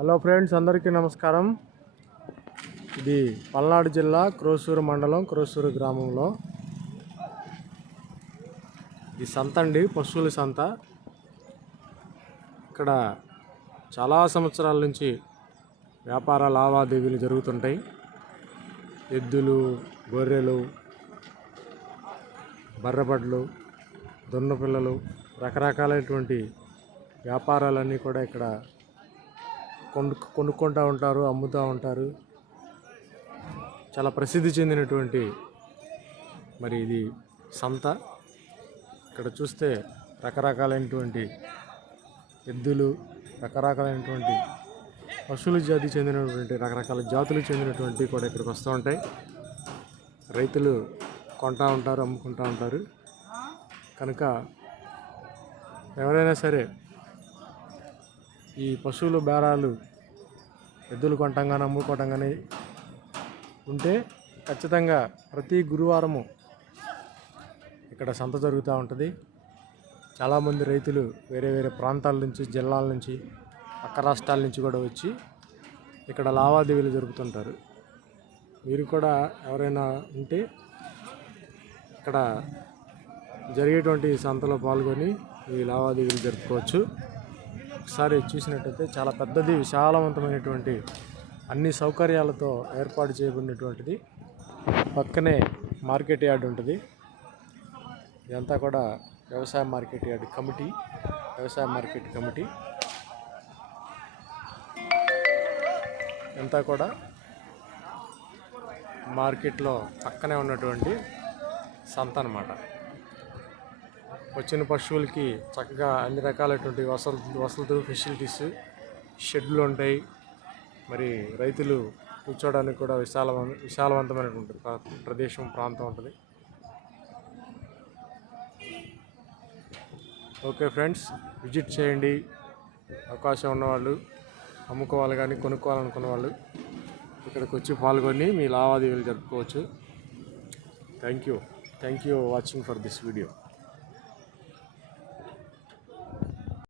Hello friends, అందరికీ నమస్కారం. ఇది పల్నాడు జిల్లా క్రోసూరు మండలం క్రోసూరు గ్రామంలో ఈ సంత అండి, పశువుల సంత. ఇక్కడ చాలా సంవత్సరాల నుంచి వ్యాపార లావాదేవీలు జరుగుతుంటాయి. ఎద్దులు, గొర్రెలు, బర్రెబడ్లు, దున్నపిల్లలు, రకరకాలైనటువంటి వ్యాపారాలన్నీ కూడా ఇక్కడ కొనుక్కుంటూ ఉంటారు, అమ్ముతూ ఉంటారు. చాలా ప్రసిద్ధి చెందినటువంటి మరి ఇది సంత. ఇక్కడ చూస్తే రకరకాలైనటువంటి ఎద్దులు, రకరకాలైనటువంటి పశువుల జాతికి చెందినటువంటి రకరకాల జాతులకు చెందినటువంటి కూడా ఇక్కడికి వస్తూ ఉంటాయి. రైతులు కొంటూ ఉంటారు, అమ్ముకుంటూ ఉంటారు. కనుక ఎవరైనా సరే ఈ పశువుల బేరాలు, ఎద్దులు కొంటాం కానీ అమ్ముకోవటం కానీ ఉంటే ఖచ్చితంగా ప్రతి గురువారము ఇక్కడ సంత జరుగుతూ ఉంటుంది. చాలామంది రైతులు వేరే వేరే ప్రాంతాల నుంచి, జిల్లాల నుంచి, పక్క రాష్ట్రాల నుంచి కూడా వచ్చి ఇక్కడ లావాదేవీలు జరుపుతుంటారు. మీరు కూడా ఎవరైనా ఉంటే ఇక్కడ జరిగేటువంటి సంతలో పాల్గొని ఈ లావాదేవీలు జరుపుకోవచ్చు. ఒకసారి చూసినట్టయితే చాలా పెద్దది, విశాలవంతమైనటువంటి అన్ని సౌకర్యాలతో ఏర్పాటు చేయబడినటువంటిది. పక్కనే మార్కెట్ యార్డ్ ఉంటుంది. ఇదంతా కూడా వ్యవసాయ మార్కెట్ యార్డ్ కమిటీ, వ్యవసాయ మార్కెట్ కమిటీ అంతా కూడా మార్కెట్లో పక్కనే ఉన్నటువంటి సంత అన్నమాట. వచ్చిన పశువులకి చక్కగా అన్ని రకాలైనటువంటి వసతులు, ఫెసిలిటీస్, షెడ్లు ఉంటాయి. మరి రైతులు కూర్చోవడానికి కూడా విశాలవంతమైనటువంటి ప్రదేశం, ప్రాంతం ఉంటుంది. ఓకే ఫ్రెండ్స్, విజిట్ చేయండి. అవకాశం ఉన్నవాళ్ళు, అమ్ముకోవాలి కానీ కొనుక్కోవాలనుకున్న వాళ్ళు ఇక్కడికి వచ్చి పాల్గొని మీ లావాదేవీలు జరుపుకోవచ్చు. Thank you watching for this video.